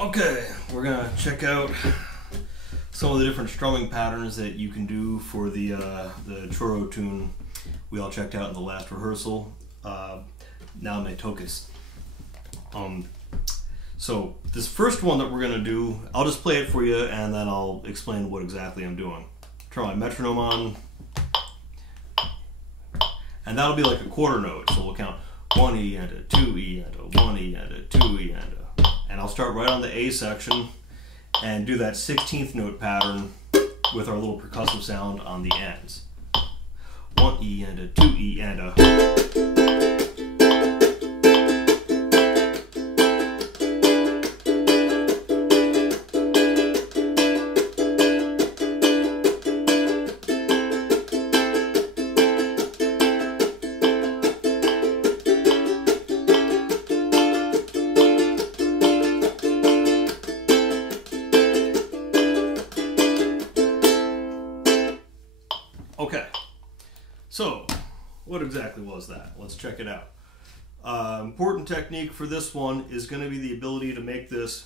Okay, we're gonna check out some of the different strumming patterns that you can do for the Choro tune we all checked out in the last rehearsal, Nao Me Toques. So this first one that we're gonna do, I'll just play it for you and then I'll explain what exactly I'm doing. Turn my metronome on, and that'll be like a quarter note, so we'll count 1 E and a 2 E and a 1 E and a 2 E and a. And I'll start right on the A section and do that 16th note pattern with our little percussive sound on the ends. 1 E and a 2 E and a. Okay, so what exactly was that? Let's check it out. Important technique for this one is going to be the ability to make this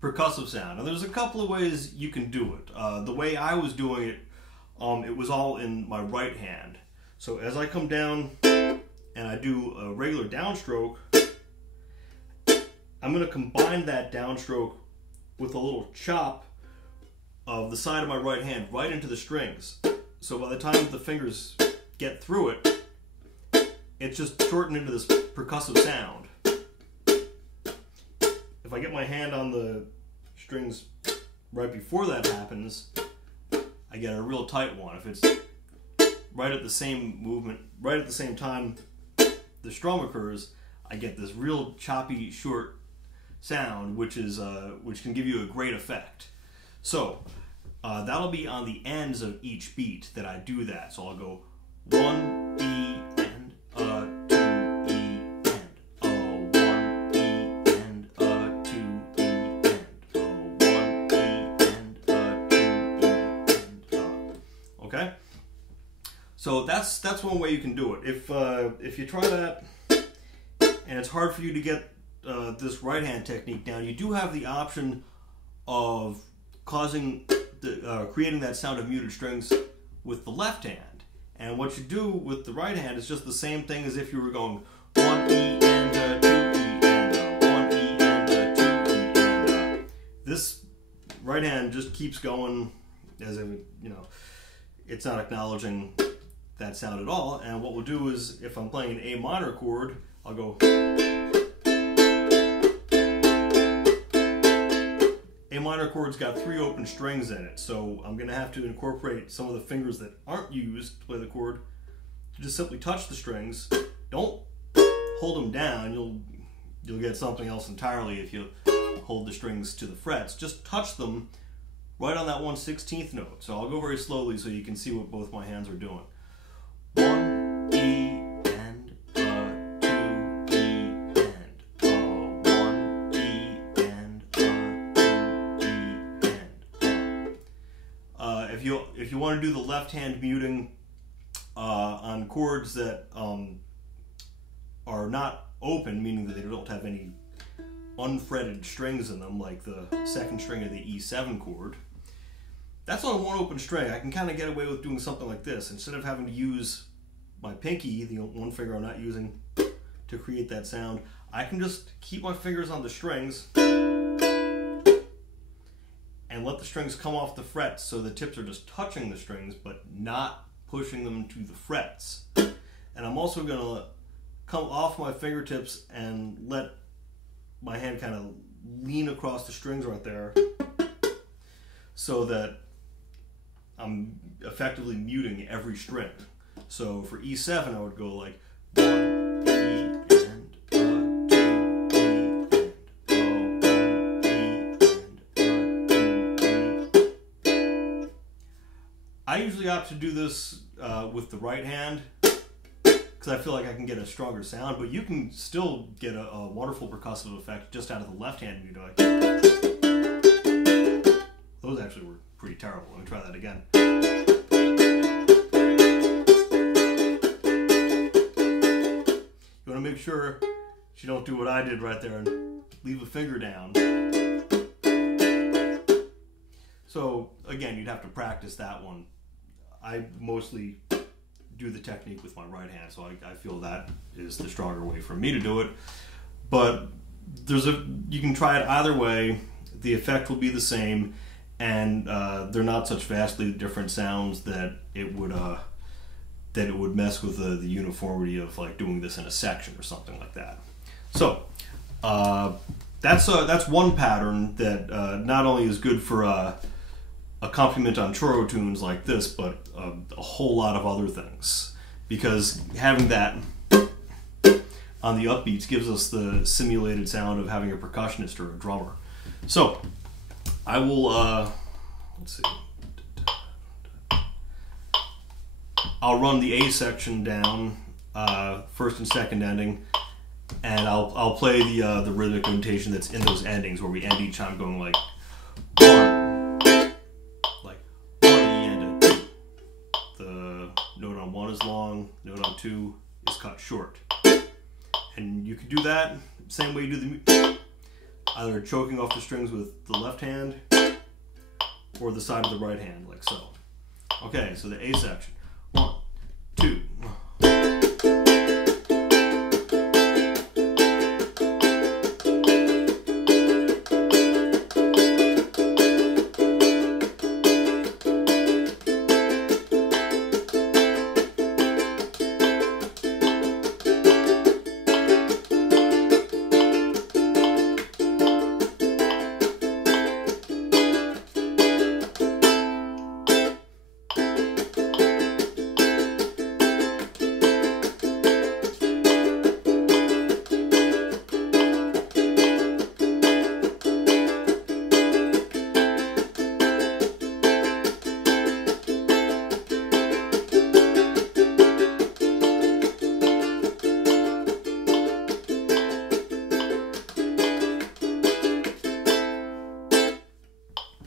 percussive sound. Now there's a couple of ways you can do it. The way I was doing it, it was all in my right hand. So as I come down and I do a regular downstroke, I'm going to combine that downstroke with a little chop of the side of my right hand right into the strings. So by the time the fingers get through it, it's just shortened into this percussive sound. If I get my hand on the strings right before that happens, I get a real tight one. If it's right at the same movement, right at the sime time the strum occurs, I get this real choppy, short sound, which can give you a great effect. So that'll be on the ends of each beat that I do that. So I'll go 1 E and a 2 E and a 1 E and a 2 E and a 1 E and a 2 E and a. Okay? So that's one way you can do it. If you try that and it's hard for you to get this right hand technique down, you do have the option of creating that sound of muted strings with the left hand. And what you do with the right hand is just the same thing as if you were going 1 E and a 2 E and a 1 E and a 2 E and a. This right hand just keeps going as if, you know, it's not acknowledging that sound at all. And what we'll do is, if I'm playing an A minor chord, I'll go A minor chord's got 3 open strings in it, so I'm going to have to incorporate some of the fingers that aren't used to play the chord to just simply touch the strings. Don't hold them down, you'll get something else entirely if you hold the strings to the frets. Just touch them right on that 1/16th note. So I'll go very slowly so you can see what both my hands are doing. 1 E and a 2 E and a 1 E and a. If you want to do the left hand muting on chords that are not open, meaning that they don't have any unfretted strings in them, like the second string of the E7 chord, that's on one open string. I can kind of get away with doing something like this. Instead of having to use my pinky, the one finger I'm not using, to create that sound, I can just keep my fingers on the strings and let the strings come off the frets, so the tips are just touching the strings but not pushing them to the frets. And I'm also going to come off my fingertips and let my hand kind of lean across the strings right there, so that I'm effectively muting every string. So for E7 I would go like 1 E and a 2 E and a 1 E and a 2 E. I usually opt to do this with the right hand because I feel like I can get a stronger sound, but you can still get a wonderful percussive effect just out of the left hand mute. Those actually were pretty terrible. Let me try that again. You want to make sure you don't do what I did right there and leave a finger down. So again, you'd have to practice that one. I mostly do the technique with my right hand, so I feel that is the stronger way for me to do it. But you can try it either way. The effect will be the same, and they're not such vastly different sounds that it would mess with the uniformity of like doing this in a section or something like that. So that's one pattern that not only is good for accompaniment on Choro tunes like this, but a whole lot of other things, because having that on the upbeats gives us the simulated sound of having a percussionist or a drummer. So I will let's see, I'll run the A section down, first and second ending, and I'll play the rhythmic notation that's in those endings, where we end each time going like 1, like 1 E and a 2. The note on 1 is long, note on 2 is cut short. And you can do that same way you do the either choking off the strings with the left hand or the side of the right hand, like so. Okay, so the A section. 1, 2.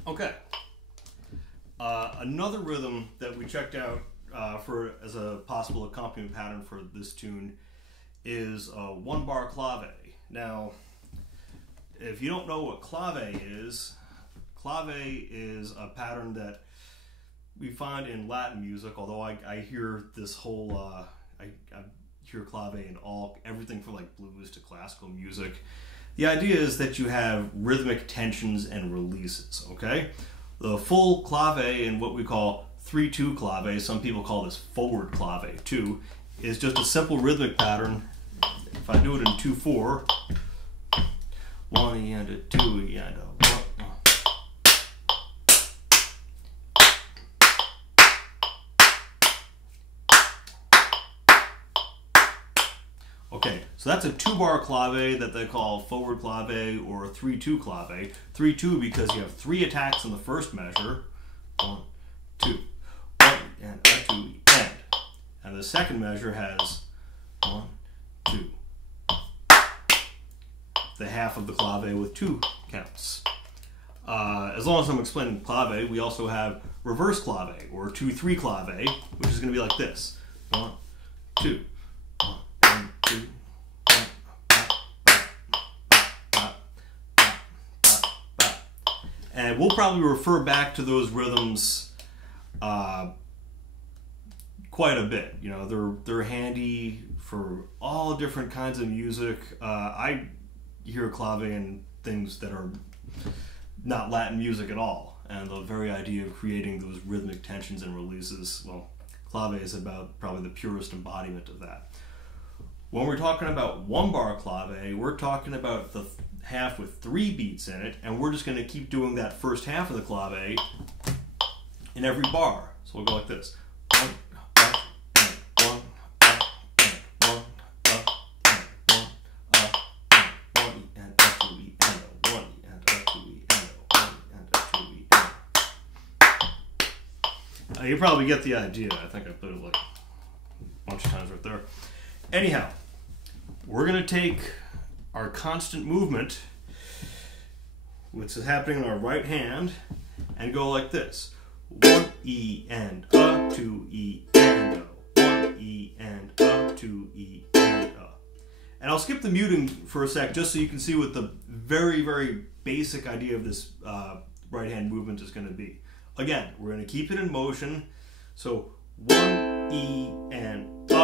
Okay. Another rhythm that we checked out as a possible accompaniment pattern for this tune is 1-bar clave. Now, if you don't know what clave is a pattern that we find in Latin music, although I hear this whole, I hear clave in everything from like blues to classical music. The idea is that you have rhythmic tensions and releases, okay? The full clave in what we call 3-2 clave, some people call this forward clave too, is just a simple rhythmic pattern. If I do it in 2-4, 1 E and a 2 E and a 1. Okay, so that's a 2-bar clave that they call forward clave or 3-2 clave. 3-2 because you have 3 attacks in the first measure. 1, 2, 1 and a 2 and. And the second measure has 1, 2. The half of the clave with 2 counts. As long as I'm explaining clave, we also have reverse clave or 2-3 clave, which is going to be like this. 1, 2. And we'll probably refer back to those rhythms quite a bit. You know, they're handy for all different kinds of music. I hear clave in things that are not Latin music at all, and the very idea of creating those rhythmic tensions and releases, well, clave is about probably the purest embodiment of that. When we're talking about 1-bar clave, we're talking about the half with 3 beats in it, and we're just going to keep doing that first half of the clave in every bar. So we'll go like this. 1, and 1, and 1, and 1, and 2 E, and 1, and 2 E, and 1, and 2 E, and. You probably get the idea. I think I put it like a bunch of times right there. Anyhow, we're going to take our constant movement, which is happening in our right hand, and go like this. 1 E and a, 2 E and a, 1 E and a, 2 E and a. And I'll skip the muting for a sec just so you can see what the very, very basic idea of this right hand movement is going to be. Again, we're going to keep it in motion. So 1 E and 2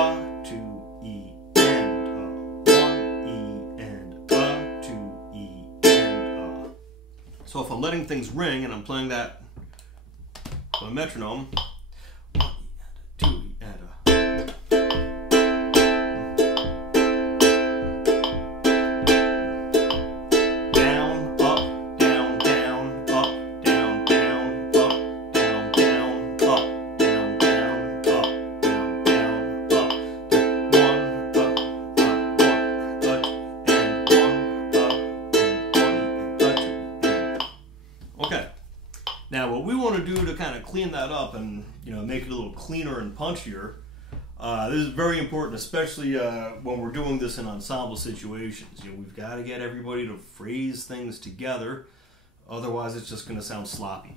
E and 1 E and 2 E and So if I'm letting things ring and I'm playing that on a metronome, 1 E and 2 E and Now what we want to do to kind of clean that up and make it a little cleaner and punchier, this is very important, especially when we're doing this in ensemble situations. We've got to get everybody to phrase things together, otherwise it's just going to sound sloppy.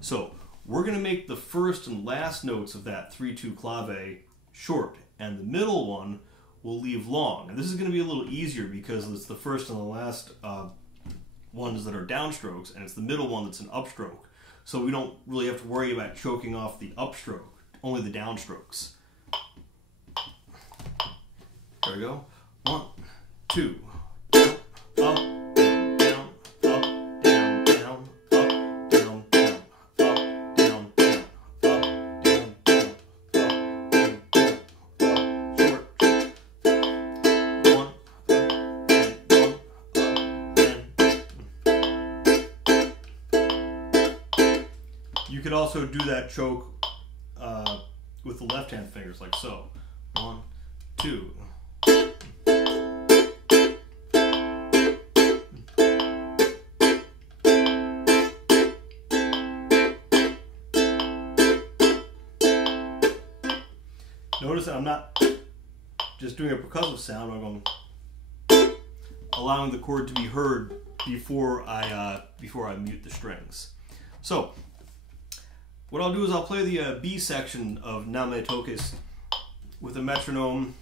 So we're going to make the first and last notes of that 3-2 clave short, and the middle one we'll leave long. And this is going to be a little easier because it's the first and the last ones that are downstrokes, and it's the middle one that's an upstroke. So we don't really have to worry about choking off the upstroke, only the downstrokes. There we go. 1, 2, up, down, down, up, down, down, up, down, down, up, down, down, up, down, down, up, short. 1, You could also do that choke with the left hand fingers, like so. 1, 2. Notice that I'm not just doing a percussive sound. I'm going allowing the chord to be heard before I mute the strings. So what I'll do is I'll play the B section of Nao Me Toques with a metronome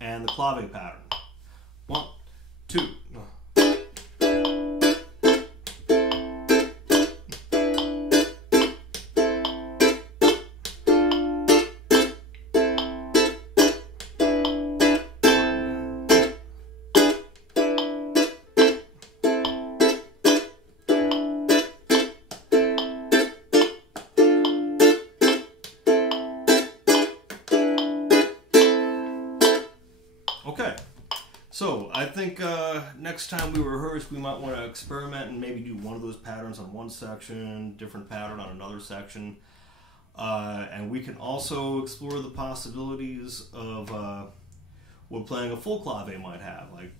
and the clave pattern. 1, 2. Okay, so I think next time we rehearse, we might want to experiment and maybe do one of those patterns on one section, different pattern on another section. And we can also explore the possibilities of what playing a full clave might have, like.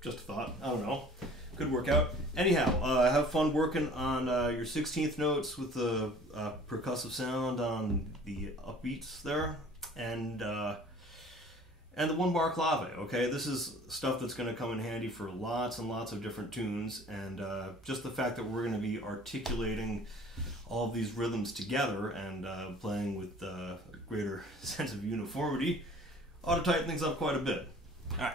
Just a thought, I don't know. Could work out. Anyhow, have fun working on your 16th notes with the percussive sound on the upbeats there, and the 1-bar clave. Okay, this is stuff that's going to come in handy for lots and lots of different tunes, and just the fact that we're going to be articulating all of these rhythms together and playing with a greater sense of uniformity ought to tighten things up quite a bit. All right.